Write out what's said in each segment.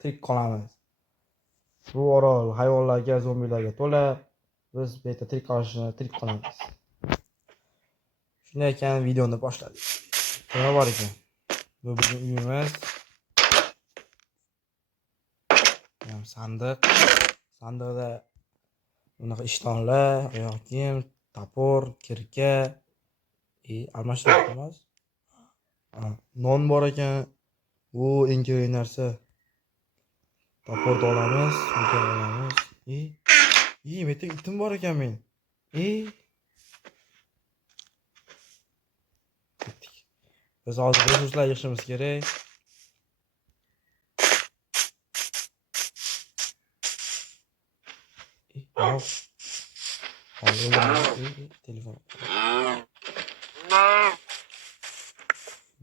tirik qolamiz. Bu orol hayvonlarga, zombilarga to'la. Biz bu yerda tirik qolamiz. Shunday ekan videoni boshladik. Nima bor ekan? Bu bizning uyimiz. Sandiq. Sandiqda bunaqa ishtonlar, oyoq kiyim, topor, kirka, almashtirib non bor ekan. Bu eng kerak narsa. Toporni olamiz, bunga olamiz. Bu yerda itim bor ekan men. Biz hozir resurslar yig'ishimiz kerak. Telefon.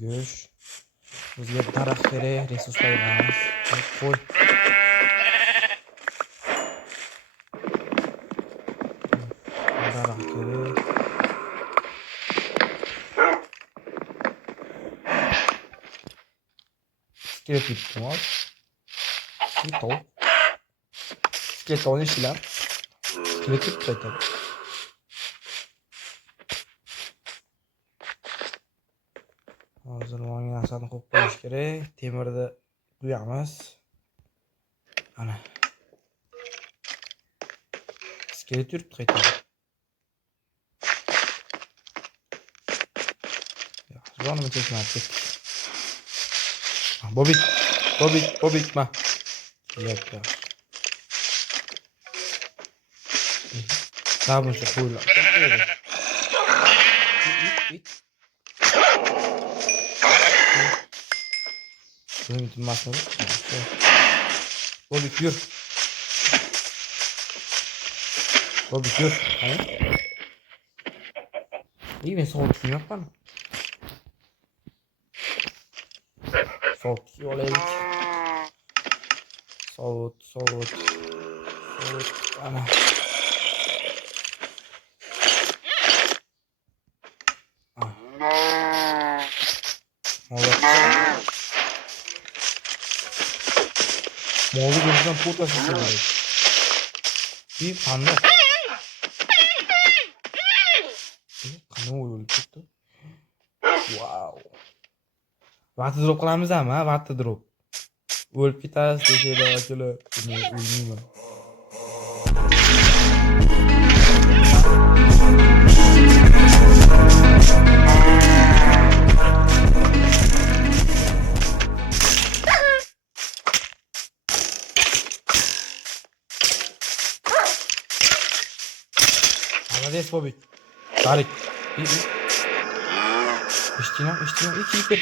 Go'sht. Bizga daraxt kerak, resurslar yig'amiz. Qo'y. Daraxt kerak. Skelet yutmoq. Tavuk. Skelet oynayışlar. Skelet yutmaydi. Hozir mana narsani qo'yib qo'yish kerak. Temirni quyamiz. Ana. Skelet yurib qaytadi. Jonimni chekmadi. Bobik ma. Kelyapti. Sabun shu qo'ylar. Benim tutmasın. Bobik yür. Bobik yür. Hayır. İyi ben soğuk kim yapma. Soğuk yolayım. Soğuk. Ana. Moğolu gözünden portası seviyor. Bir panda. Qani o'lib ketdi. Wow. Vaqt drop qilamiz ham, ha, vaqt drop. O'lib ketasiz desanglar, akalar, men o'lmayman. Молодец, Бобик. Тарик. İçtiğine. Kilitler.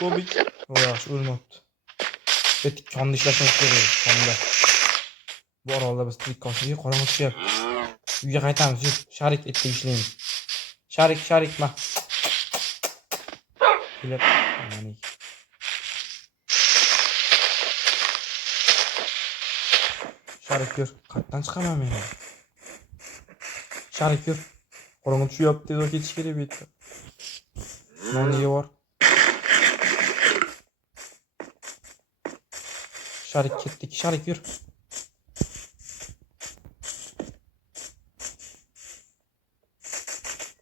Bobik. Oya, şu ölmüyordu. Etik kanlı işlerseniz görüyoruz. Kanlı. Bu arada biz tirik kalsın. Qo'rg'on tushyapti. Uyga qaytamiz. Yur. Sharik etdik ishlaymiz. Sharik ma. Kelib. Sharik yur. Qayerdan chiqaman men? Sharik yur. Qo'rg'on tushyapti, tezroq ketish kerak bu yerda. Nonni yeyvar. Sharik ketdik. Sharik yur.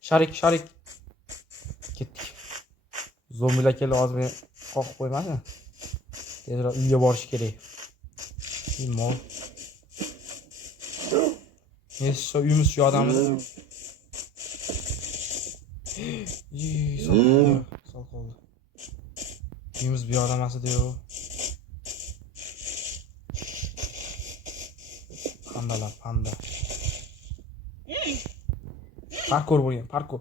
Sharik. Ketdik. Zombilar kelib hozir meni qoqib qo'ymasin. Tezroq uyga borish kerak. Mol. Neyse uyimiz şu adamız. Sol oldu. Uyimiz bir adam nasıl diyor. Panda. Parkur buraya, parkur.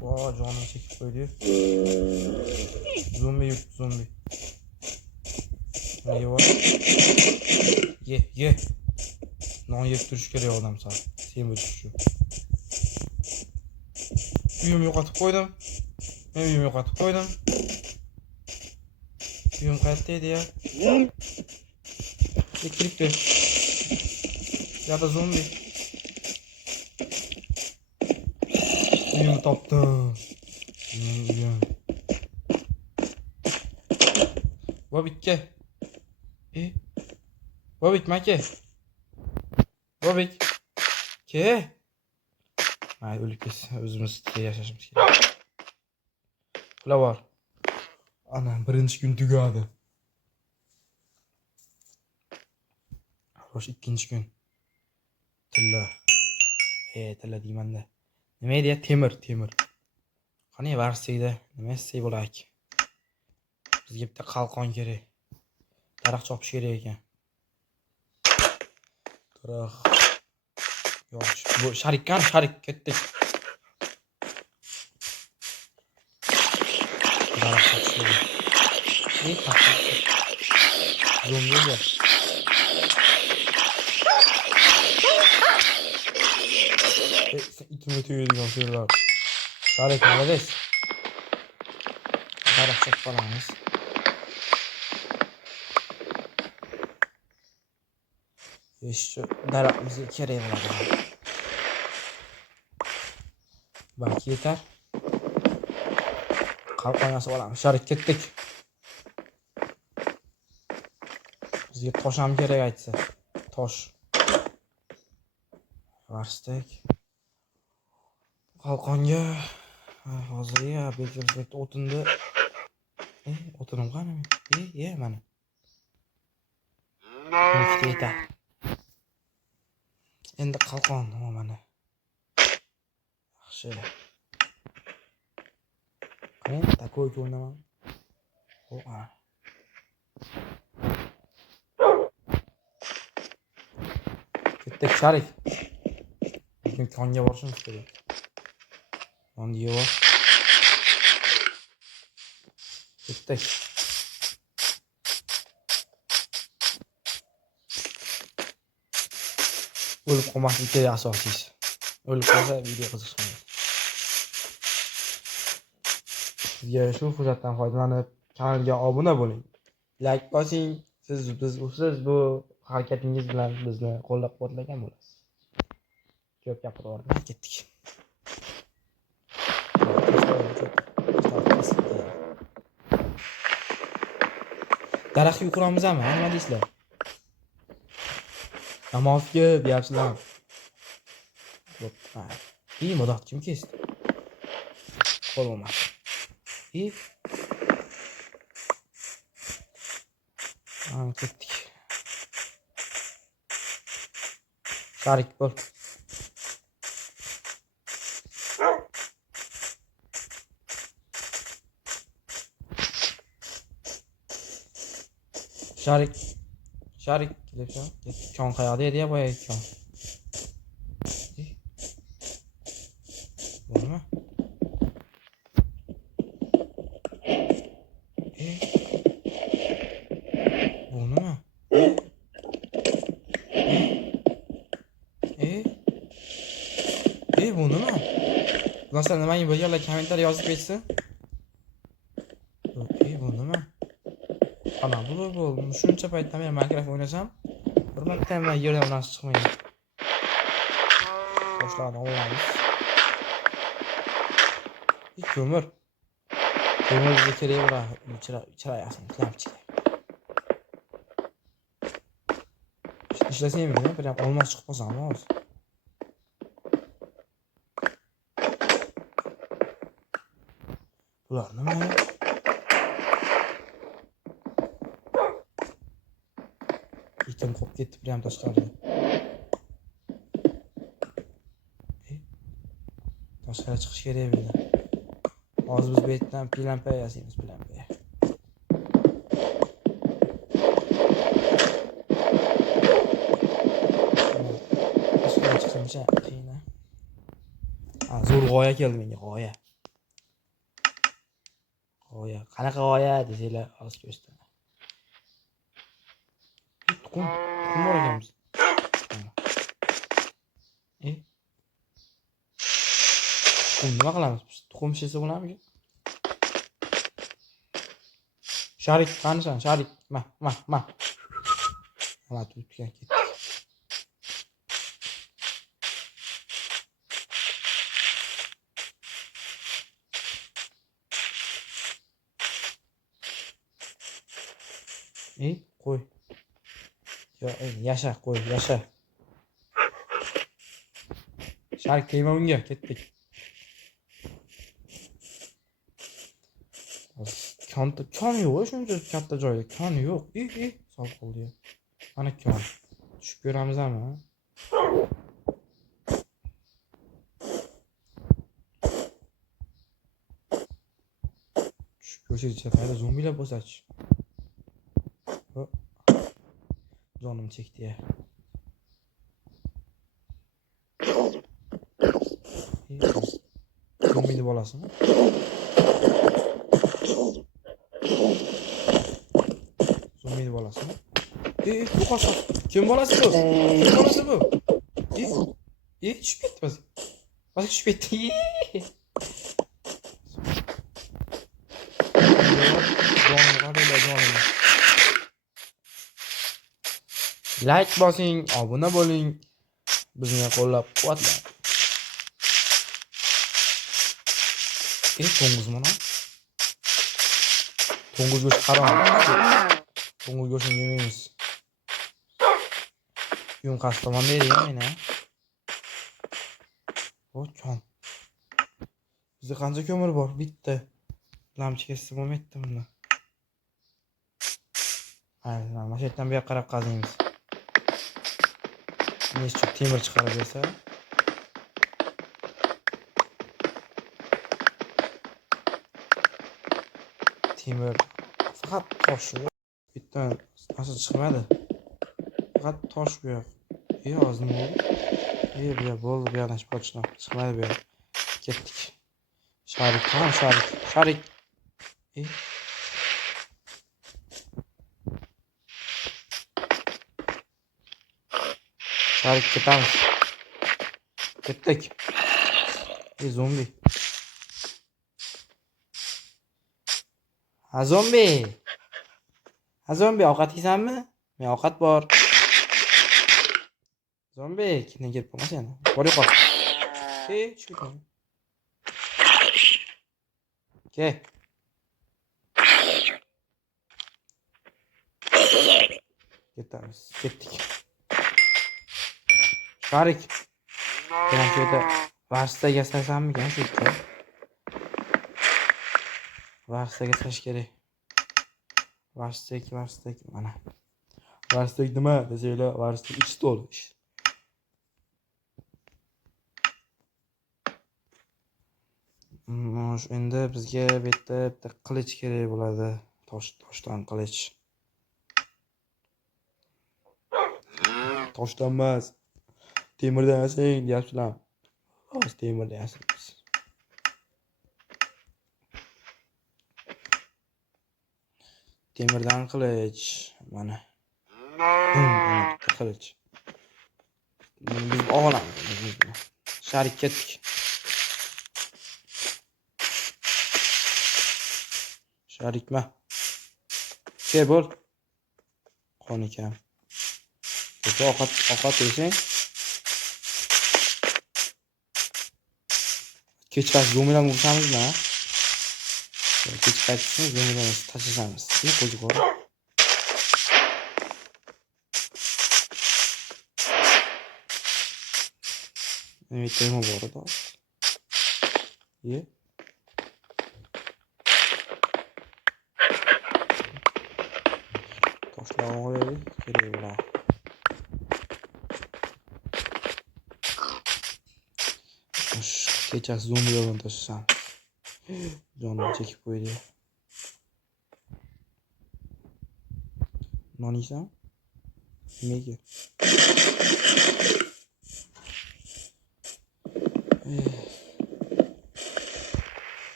Vaa canım çekip söylüyor. Zombi. Ne var? Ye. Non yeb turish kerak odam sal. Semir shu. Uyimni yo'qotib qo'ydim. Uyim qayerda edi ya? Kiribdi. Ya da zombi. uyimi topdim. Uyim. Bobikka. Bobik maka. Bobik. Ke. Ay o'lib ketsin. O'zimiz yashashimiz kerak. Flower. Ana birinchi kun tugadi. Xo'sh, ikkinchi kun. Tilla. Tilla deyman-da. Nima edi? Temir. Qani varsiyda nima istay bo'lak? Bizga bitta qalqon kerak. Daraxt chopish kerak ekan. Daraxt. Yo'q, bu sharik ketdik. Daraxt chopish kerak. Zo'mga. İtimi tüyüdüğün şeyler. Sharik молодец. Daraxt chopib olamiz. Shu daraxtimizga kerak bo'ladi. Balki yetar. Qalqon yasab olamiz. Sharik ketdik. Bizga tosh ham kerak aytsa. Tosh. Varstek. Qalqonga hozir ya bekilib o'tinni. O'tinim qani? Mana. Ikkita yetar. Endi qalqon mana. Yaxshi. Qani takoy o'ynaman. Xo'p. Ketdik Sharik. Bugun konga borishimiz kerak. Konga yo'q. Ketdik. O'lib qolmaslik kerak asosiysi. O'lib qolsa video qiziqmaydi. Sizga shu fursatdan foydalanib kanalga obuna bo'ling. Like bosing. Siz bu harakatingiz bilan bizni qo'llab-quvvatlagan bo'lasiz. Ko'p gapirib ketdik. Daraxtga yuqoramizmi? Nima deysizlar? Namozga deyapsizlar. Xo'p. Modoq kim kesdi? Qo'l bo'lmadi. Ketdik. Sharik bo'l. Sharik kelibsan. Kon qayoqda edi boya kon. Bu nima? Bu nima? Bu nima? Do'stlar, nimaga bo'lganlar kommentar yozib ketsin. Bu nima? Ana bu shuncha paytdan beri Minecraft o'ynasam, bir marta ham yerdan nasib chiqmaydi. Boshlarni olamiz. Ko'mir. Ko'mir bizga kerak bo'ladi. Chirayapsan, lampochka. Ishlasang ham, bir ham olmos chiqib qolsam hozir. Bular nima? Itim qolib ketdi, bir ham tashqarida. Tashqariga chiqish kerak edi. Hozir biz bu yerdan pilampa yasaymiz, pilampa. Tashqariga chiqsam qiyin. Zo'r g'oya keldi menga, g'oya. Qanaqa g'oya desanglar, hozir ko'rsataman. Tuxum bor ekanmiz. Nima qilamiz? Tuxum shesa bo'ladimi? Sharik, qanisan? Sharik, ma. Mana tutgan ketdi. Qo'y. Yasha, qo'y, yasha. Shark tegma unga, ketdik. Kon yo'q, shuncha katta joyda kon yo'q. Sol qoldi. Mana kon. Tushib ko'ramizmi? Tushib ko'rsak, fayda zombilar bo'lsa-chi. Jonim chekdi ya. Zombini bolasimi? Zombini bolasimi? Yo'qolsa. Kim bolasi bu? Kim bolasi bu? Tushib ketdi bas. Bas tushib ketdi. Like bosing, obuna bo'ling. Bizni qo'llab-quvvatlang. To'ng'iz mana. To'ng'iz go'sht harom. To'ng'iz go'shtini yemaymiz. Yum qastamon deydi meni. Kon. Bizda qancha ko'mir bor? Bitta. Lamchi kessa bo'lmaydi bunda. Hayır, mana shu yerdan bu yoqqa qarab qaziymiz. Nechta temir chiqarib bersa. Temir faqat tosh. Bitta narsa chiqmadi. Faqat tosh bu yoq. Hozir nima bo'ldi? Bu yoq bo'ldi, bu yoqdan chiqib chiqmadi bu yoq. Ketdik. Sharik. Sharik. Sharik ketamiz. Ketdik. Zombi. Zombi ovqat yeysanmi? Men ovqat bor. Zombi, kimdan kelib qolmas yana? Bor yo'q. Shu kim? Ketdik. Sharik. Yana shu yerda varsitaga yasasanmikan shu yerda? Varsitaga yasash kerak. Varstak mana. Varstak nima desanglar, varstak ichi to'liq. Endi bizga bitta qilich kerak bo'ladi. Toshdan qilich. Toshdan emas. Temirdan yasang deyapsizlar. Hozir temirdan yasaymiz. Temirdan qilich. Mana. Qilich. Biz olamiz. Sharik ketdik. Sharikma. Bo'l. Qon ekan. Ovqat yesang. Kechqurun zombilarni ursamizmi? Kechqurun zombilarni tashlashamiz. Qo'ziqor. Tema bor edi. Toshlarni qo'yaylik, kerak bo'ladi. Kechasi zombilarni tashlasham. Jonim chekib qo'ydi. Non yeysan? Nimaga?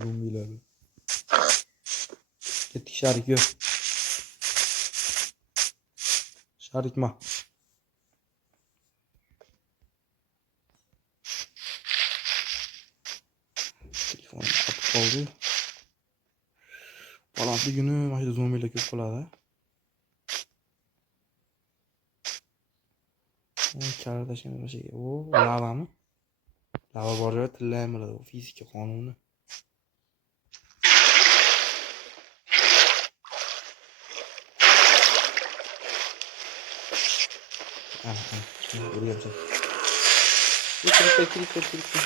Zombilar. Ketdik Sharik yo'q. Sharikma. Telefon qotib qoldi. Balandligini mana zombilar ko'p qoladi. Karadashgan o'shaga. Lavami? Lava bor joyda tillaymiz. Fizika qonuni. Buraya yapacağım. Bitti.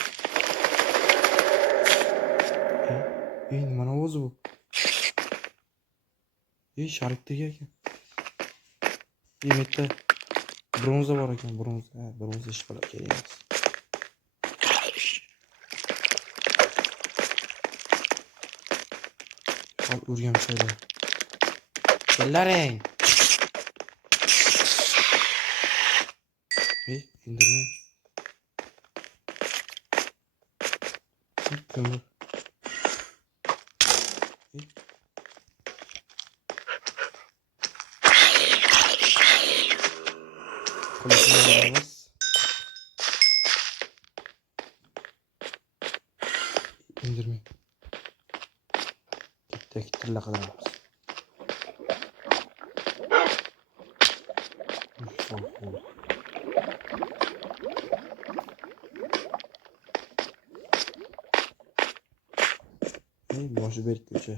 Nimani ovozi bu? Sharikdagi ekan. Bu yerda bronza bor ekan, bronza. Bronza ish qilib kerak emas. Al o'rgamchaylar. Kellaring. Indirmay. Ko'mir. Qilishimiz. İndirmay. Tilla qidiramiz. Boshi berkuvchi.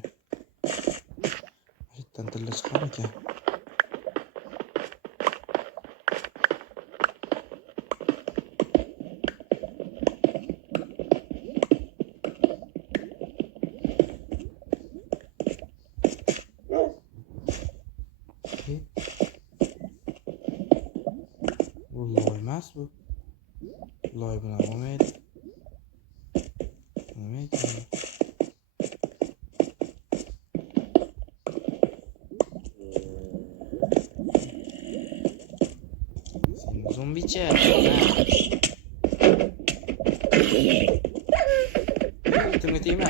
Haytdan tilla chiqar ekan. Bu loy emas bu. Loy bilan olmaydi. Nima ekan? Zombicha. Timga tegma.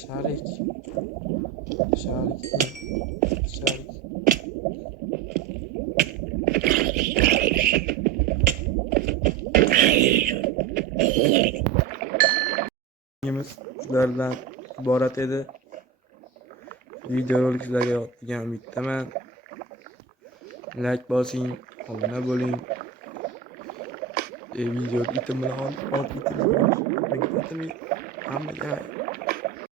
Sharik. Shulardan iborat edi. Videorolik sizlarga yoqgan umiddaman. Like bosing, obuna bo'ling. Video itim bilan olib itim. Hammaga